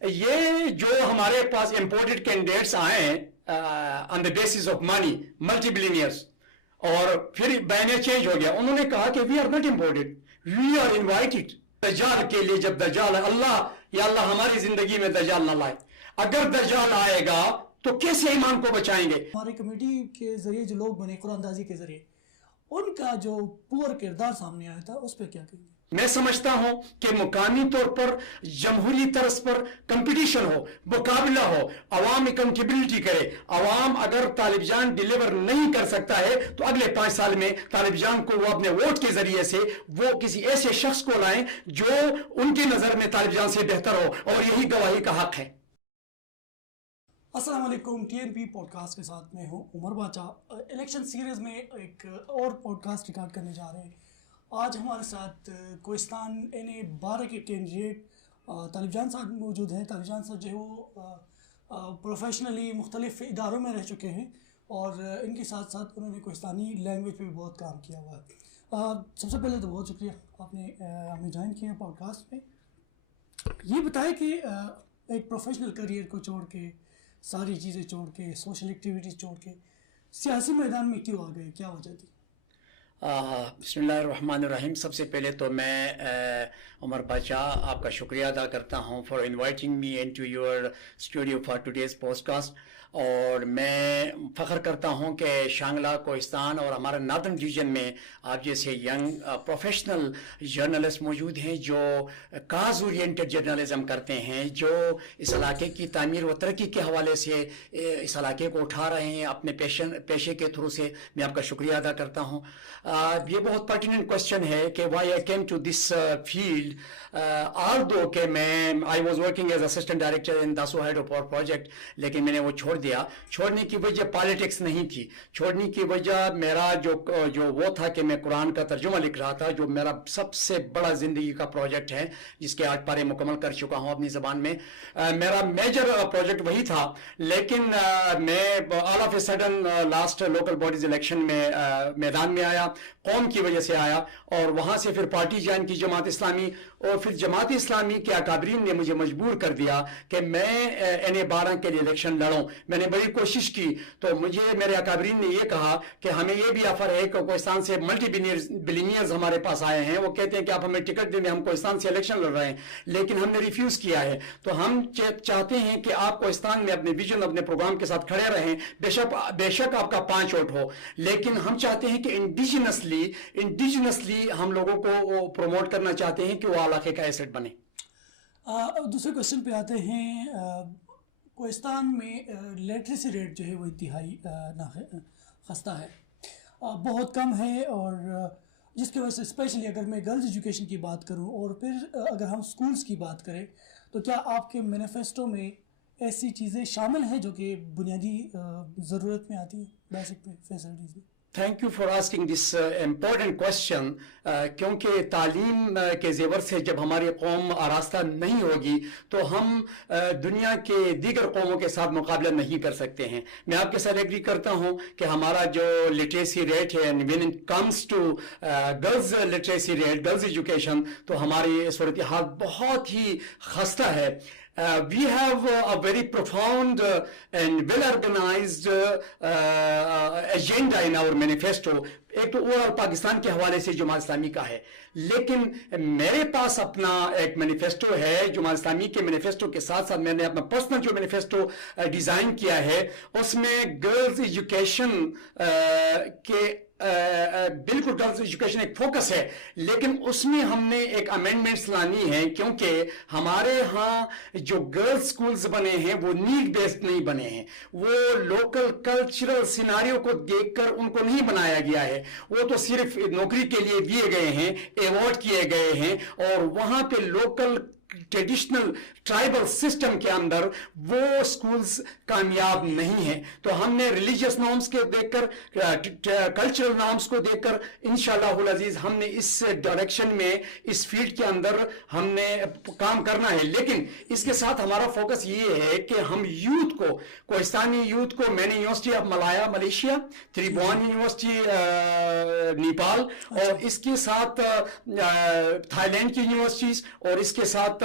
یہ جو ہمارے پاس امپورٹڈ کینڈیڈیٹس آئے ہیں on the basis of money multi billionaires اور پھر بیان چینج ہو گیا. انہوں نے کہا کہ we are not imported, we are invited. دجال کے لیے جب دجال اللہ یا اللہ ہماری زندگی میں دجال نہ لائے, اگر دجال آئے گا تو کیسے ایمان کو بچائیں گے؟ ہماری کمیٹی کے ذریعے جو لوگ بنے قرآن اندازی کے ذریعے, ان کا جو پور کردار سامنے آیا تھا اس پہ کیا کہیں گے؟ میں سمجھتا ہوں کہ مقامی طور پر جمہوری طرز پر کمپٹیشن ہو, مقابلہ ہو, عوام اکاؤنٹیبلٹی کرے. عوام اگر طالب جان ڈیلیور نہیں کر سکتا ہے تو اگلے 5 سال میں طالب جان کو وہ اپنے ووٹ کے ذریعے سے وہ کسی ایسے شخص کو لائیں جو ان کی نظر میں طالب جان سے بہتر ہو, اور یہی گواہی کا حق ہے. السلام علیکم. T N P podcast کے ساتھ میں ہوں عمر باچا. الیکشن سیریز میں ایک اور پوڈ کاسٹ ریکارڈ کرنے جا رہے ہیں. آج ہمارے ساتھ کوہستان NA-12 کے کینڈیڈیٹ طالب جان صاحب موجود ہیں. طالب جان صاحب جو ہے وہ پروفیشنلی مختلف اداروں میں رہ چکے ہیں اور ان کے ساتھ ساتھ انہوں نے کوہستانی لینگویج پہ بھی بہت کام کیا ہوا ہے. سب سے پہلے تو بہت شکریہ آپ نے ہمیں جوائن کیا ہے پوڈ کاسٹ میں. یہ بتائیں کہ ایک پروفیشنل کریئر کو چھوڑ کے, ساری چیزیں چھوڑ کے, سوشل ایکٹیویٹیز چھوڑ کے سیاسی میدان میں کیوں آ گئے, کیا وجہ تھی؟ بسم اللہ الرحمن الرحیم. سب سے پہلے تو میں عمر باچا آپ کا شکریہ ادا کرتا ہوں for inviting me into your studio for today's podcast. اور میں فخر کرتا ہوں کہ شانگلہ کوہستان اور ہمارا ناردرن ریجن میں آپ جیسے ینگ پروفیشنل جرنلسٹ موجود ہیں جو کاز اورینٹڈ جرنلزم کرتے ہیں, جو اس علاقے کی تعمیر و ترقی کے حوالے سے اس علاقے کو اٹھا رہے ہیں اپنے پیشے کے تھرو سے. میں آپ کا شکریہ ادا کرتا ہوں. یہ بہت پرٹیننٹ کوشچن ہے کہ why I came to this field. Although کہ میں I was working as assistant director in Dasu hydro power project, لیکن میں نے وہ چھوڑ دیا. چھوڑنے کی وجہ پالیٹکس نہیں تھی, چھوڑنے کی وجہ میرا جو وہ تھا کہ میں قرآن کا ترجمہ لکھ رہا تھا, جو میرا سب سے بڑا زندگی کا پروجیکٹ ہے جس کے 8 پارے مکمل کر چکا ہوں اپنی زبان میں. میرا میجر پروجیکٹ وہی تھا, لیکن میں all of a sudden last local bodies election میں میدان میں آیا, قوم کی وجہ سے آیا, اور وہاں سے پھر پارٹی جوائن کی جماعت اسلامی, اور پھر جماعت اسلامی کے اکابرین نے مجھے مجبور کر دیا کہ میں NA-12 کے لیے الیکشن لڑوں. میں نے بڑی کوشش کی تو مجھے میرے اکابرین نے یہ کہا کہ ہمیں یہ بھی آفر ہے کہ کوہستان سے ملٹی بلینئرز ہمارے پاس آئے ہیں, وہ کہتے ہیں کہ آپ ہمیں ٹکٹ دیں, ہم کوہستان سے الیکشن لڑ رہے ہیں, لیکن ہم نے ریفیوز کیا ہے. تو ہم چاہتے ہیں کہ آپ کوہستان میں اپنے ویژن اپنے پروگرام کے ساتھ کھڑے رہیں, بے شک آپ کا 5 ووٹ ہو, لیکن ہم چاہتے ہیں کہ انڈیجنسلی ہم لوگوں کو پروموٹ کرنا چاہتے ہیں کہ وہ علاقے کا ایسٹ بنے. دوسرے کوشچن پہ آتے ہیں. کوہستان میں لٹریسی ریٹ جو ہے وہ انتہائی خستہ ہے, بہت کم ہے, اور جس کی وجہ سے اسپیشلی اگر میں گرلز ایجوکیشن کی بات کروں اور پھر اگر ہم سکولز کی بات کریں تو کیا آپ کے مینیفیسٹو میں ایسی چیزیں شامل ہیں جو کہ بنیادی ضرورت میں آتی ہیں, بیسک فیسلٹیز میں؟ Thank you for asking this important question. کیونکہ تعلیم کے زیور سے جب ہماری قوم آراستہ نہیں ہوگی تو ہم دنیا کے دیگر قوموں کے ساتھ مقابلہ نہیں کر سکتے ہیں. میں آپ کے ساتھ ایگری کرتا ہوں کہ ہمارا جو لٹریسی ریٹ ہے when it comes to girls literacy rate, girls education, تو ہماری صورتحال بہت ہی خستہ ہے. We have a very profound and well-organized agenda in our manifesto. ایک تو اوور پاکستان کے حوالے سے جماعت اسلامی کا ہے, لیکن میرے پاس اپنا ایک مینیفیسٹو ہے. جماعت اسلامی کے مینیفیسٹو کے ساتھ ساتھ میں نے اپنا پرسنل جو مینیفیسٹو ڈیزائن کیا ہے اس میں گرلز ایجوکیشن کے بالکل گرلز ایجوکیشن ایک فوکس ہے, لیکن اس میں ہم نے ایک امینڈمنٹس لانی ہے کیونکہ ہمارے ہاں جو گرلز سکولز بنے ہیں وہ نیڈ بیسڈ نہیں بنے ہیں, وہ لوکل کلچرل سیناریو کو دیکھ کر ان کو نہیں بنایا گیا ہے. وہ تو صرف نوکری کے لیے دیے گئے ہیں, ایوارڈ کیے گئے ہیں, اور وہاں پہ لوکل ٹریڈیشنل ٹرائبل سسٹم کے اندر وہ سکولز کامیاب نہیں ہیں. تو ہم نے ریلیجیس نارمز کے دیکھ کر, کلچرل نارمز کو دیکھ کر انشاءاللہ العزیز ہم نے اس ڈائریکشن میں اس فیلڈ کے اندر ہم نے کام کرنا ہے. لیکن اس کے ساتھ ہمارا فوکس یہ ہے کہ ہم یوتھ کو, کوہستانی یوتھ کو, میں نے university of Malaya Malaysia, Tribhuvan university Nepal, اور اس کے ساتھ تھائی لینڈ کی یونیورسٹیز, اور اس کے ساتھ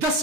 10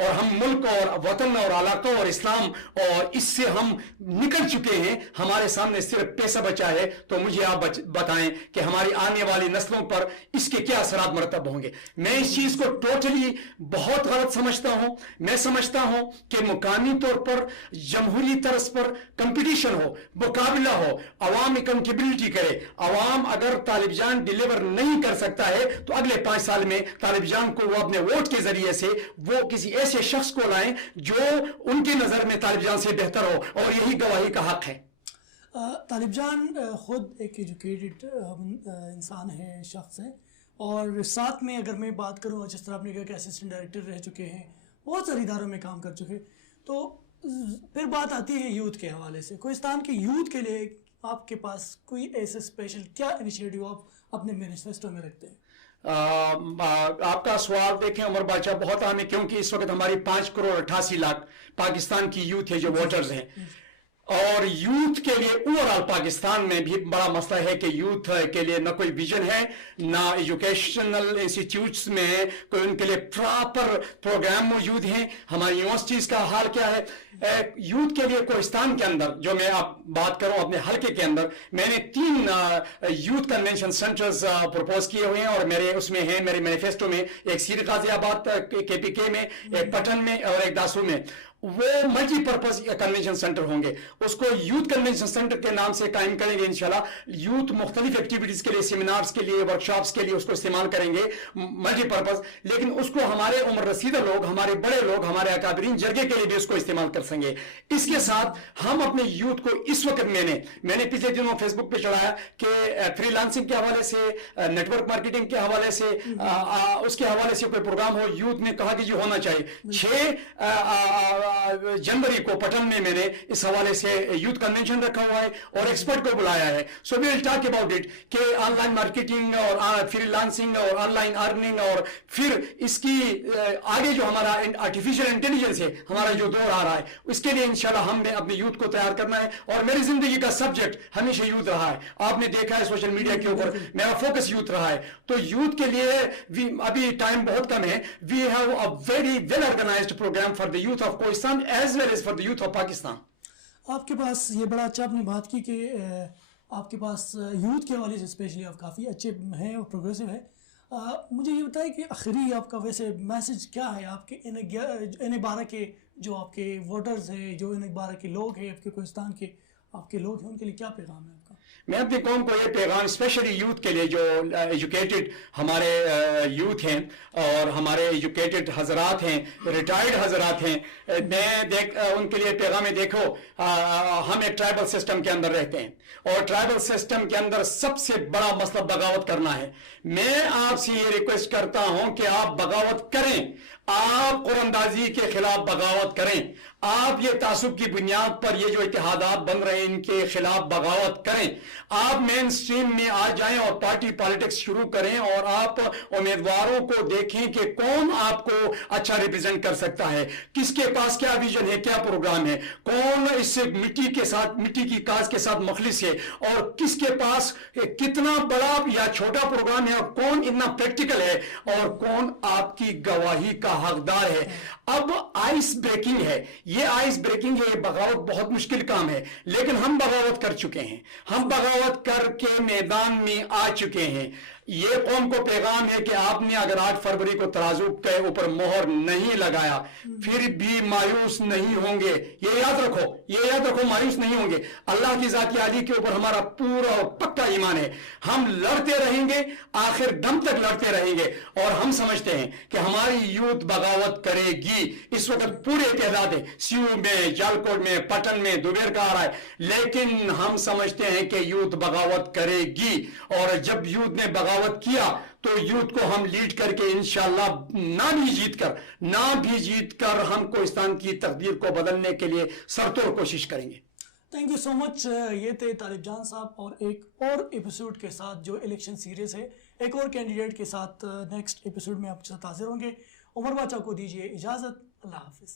اور ہم ملک اور وطن اور علاقہ اور اسلام اور اس سے ہم نکل چکے ہیں, ہمارے سامنے صرف پیسہ بچا ہے, تو مجھے آپ بتائیں کہ ہماری آنے والی نسلوں پر اس کے کیا اثرات مرتب ہوں گے. میں اس چیز کو ٹوٹلی بہت غلط سمجھتا ہوں. میں سمجھتا ہوں کہ مقامی طور پر جمہوری طرز پر کمپٹیشن ہو, مقابلہ ہو, عوام اکاؤنٹیبلٹی کرے. عوام اگر طالب جان ڈیلیور نہیں کر سکتا ہے تو اگلے 5 سال میں طالب جان کو وہ اپنے ووٹ کے ذریعے سے وہ کسی ایسے شخص کو لائیں جو ان کی نظر میں طالب جان سے بہتر ہو, اور یہی گواہی کا حق ہے. طالب جان خود ایک ایجوکیٹڈ انسان ہے, شخص ہے, اور ساتھ میں اگر میں بات کروں, جس طرح آپ نے کہا کہ اسسٹنٹ ڈائریکٹر رہ چکے ہیں, بہت سارے اداروں میں کام کر چکے, تو پھر بات آتی ہے یوتھ کے حوالے سے. کوہستان کے یوتھ کے لیے آپ کے پاس کوئی ایسے اسپیشل کیا انیشیٹو آپ اپنے مینیفیسٹو میں رکھتے ہیں؟ آپ کا سوال دیکھیں عمر باچا بہت اہم ہے, کیونکہ اس وقت ہماری 5.88 کروڑ پاکستان کی یوتھ ہے جو ووٹرز ہیں, اور یوتھ کے لیے اوورآل پاکستان میں بھی بڑا مسئلہ ہے کہ یوتھ کے لیے نہ کوئی ویژن ہے, نہ ایجوکیشنل انسٹیٹیوٹس میں کوئی ان کے لیے پراپر پروگرام موجود ہیں. ہماری یونیورسٹیز کا حال کیا ہے؟ یوتھ کے لیے کوہستان کے اندر جو میں آپ بات کروں اپنے حلقے کے اندر, میں نے 3 یوتھ کنونشن سینٹرز پروپوز کیے ہوئے ہیں, اور میرے اس میں ہیں, میرے مینیفیسٹو میں, ایک سیر غازی آباد KPK میں, ایک پٹن میں, اور ایک داسو میں. وہ ملٹی پرپز کنونشن سینٹر ہوں گے. اس کو یوتھ کنونشن سینٹر کے نام سے قائم کریں گے انشاءاللہ. یوتھ مختلف ایکٹیویٹیز کے لیے, سیمینارز کے لیے, ورکشاپس کے لیے اس کو استعمال کریں گے, ملٹی پرپز. لیکن اس کو ہمارے عمر رسیدہ لوگ, ہمارے بڑے لوگ, ہمارے اکابرین جرگے کے لیے بھی اس کو استعمال کر سکیں گے. اس کے ساتھ ہم اپنے یوتھ کو اس وقت میں نے پچھلے دنوں فیس بک پہ چڑھایا کہ فری لانسنگ کے حوالے سے, نیٹ ورک مارکیٹنگ کے حوالے سے, اس کے حوالے سے کوئی پروگرام ہو. یوتھ نے کہا کہ یہ ہونا چاہیے. 6 جنوری کو پٹن میں نے اس حوالے سے یوتھ کنونشن رکھا ہوا ہے اور ایکسپرٹ کو بلایا ہے. سو وی ول ٹاک اباؤٹ اٹ کہ آن لائن مارکیٹنگ اور فری لانسنگ اور آن لائن ارننگ, اور پھر اس کی آگے جو ہمارا آرٹیفیشیل انٹیلیجنس ہے, ہمارا جو دور آ رہا ہے, اس کے لیے انشاءاللہ ہم نے اپنے یوتھ کو تیار کرنا ہے. اور میری زندگی کا سبجیکٹ ہمیشہ یوتھ رہا ہے. آپ نے دیکھا ہے سوشل میڈیا کے اوپر میرا فوکس یوتھ رہا ہے. تو یوتھ کے لیے ابھی ٹائم بہت کم ہے. We have a very well organized program for the youth of Kohistan as well as for the youth of Pakistan. آپ کے پاس یہ بڑا اچھا آپ نے بات کی کہ آپ کے پاس یوتھ کے حوالے سے اسپیشلی آپ کافی اچھے ہیں اور پروگریسو ہے. مجھے یہ بتائیں کہ آخری آپ کا ویسے میسج کیا ہے آپ کے ان 12 کے جو آپ کے ووٹرز ہیں, جو ان 12 کے لوگ ہیں, آپ کے کوہستان کے آپ کے لوگ ہیں, ان کے لیے کیا پیغام ہے آپ کا؟ میں اپنی قوم کو یہ پیغام, اسپیشلی یوتھ کے لیے جو ایجوکیٹڈ ہمارے یوتھ ہیں اور ہمارے ایجوکیٹڈ حضرات ہیں, ریٹائرڈ حضرات ہیں, میں ان کے لیے پیغام ہے. دیکھو ہم ایک ٹرائبل سسٹم کے اندر رہتے ہیں, اور ٹرائبل سسٹم کے اندر سب سے بڑا مسئلہ بغاوت کرنا ہے. میں آپ سے یہ ریکویسٹ کرتا ہوں کہ آپ بغاوت کریں, آپ قراندازی کے خلاف بغاوت کریں, آپ یہ تعصب کی بنیاد پر یہ جو اتحادات بن رہے ہیں ان کے خلاف بغاوت کریں. آپ مین سٹریم میں آ جائیں اور پارٹی پالیٹکس شروع کریں, اور آپ امیدواروں کو دیکھیں کہ کون آپ کو اچھا ریپرزینٹ کر سکتا ہے, کس کے پاس کیا ویژن ہے, کیا پروگرام ہے, کون اس سے مٹی کی کاز کے ساتھ مخلص ہے, اور کس کے پاس کتنا بڑا یا چھوٹا پروگرام ہے, اور کون اتنا پریکٹیکل ہے, اور کون آپ کی گواہی کا حقدار ہے. اب آئس بریکنگ ہے, یہ آئس بریکنگ ہے, یہ بغاوت بہت مشکل کام ہے, لیکن ہم بغاوت کر چکے ہیں, ہم بغاوت کر کے میدان میں آ چکے ہیں. یہ قوم کو پیغام ہے کہ آپ نے اگر 8 فروری کو ترازو کے اوپر مہر نہیں لگایا پھر بھی مایوس نہیں ہوں گے. یہ یاد رکھو, مایوس نہیں ہوں گے. اللہ کی ذات عالی کے اوپر ہمارا پورا اور پکا ایمان ہے. ہم لڑتے رہیں گے, آخر دم تک لڑتے رہیں گے, اور ہم سمجھتے ہیں کہ ہماری یوتھ بغاوت کرے گی. اس وقت پورے تعداد ہے, سیو میں, جالکوٹ میں, پٹن میں, دوبیر کا آ رہا ہے, لیکن ہم سمجھتے ہیں کہ یوتھ بغاوت کرے گی. اور جب یوتھ نے بغاوت کیا تو یوتھ کو ہم لیڈ کر کے انشاءاللہ نہ بھی جیت کر ہم کوہستان کی تقدیر کو بدلنے کے لیے سرتوڑ کوشش کریں گے. تھینک یو سو مچ. یہ تھے طالب جان صاحب, اور ایک اور ایپیسوڈ کے ساتھ جو الیکشن سیریز ہے, ایک اور کینڈیڈیٹ کے ساتھ نیکسٹ ایپیسوڈ میں آپ کے ساتھ حاضر ہوں گے. عمر باچا کو دیجیے اجازت. اللہ حافظ.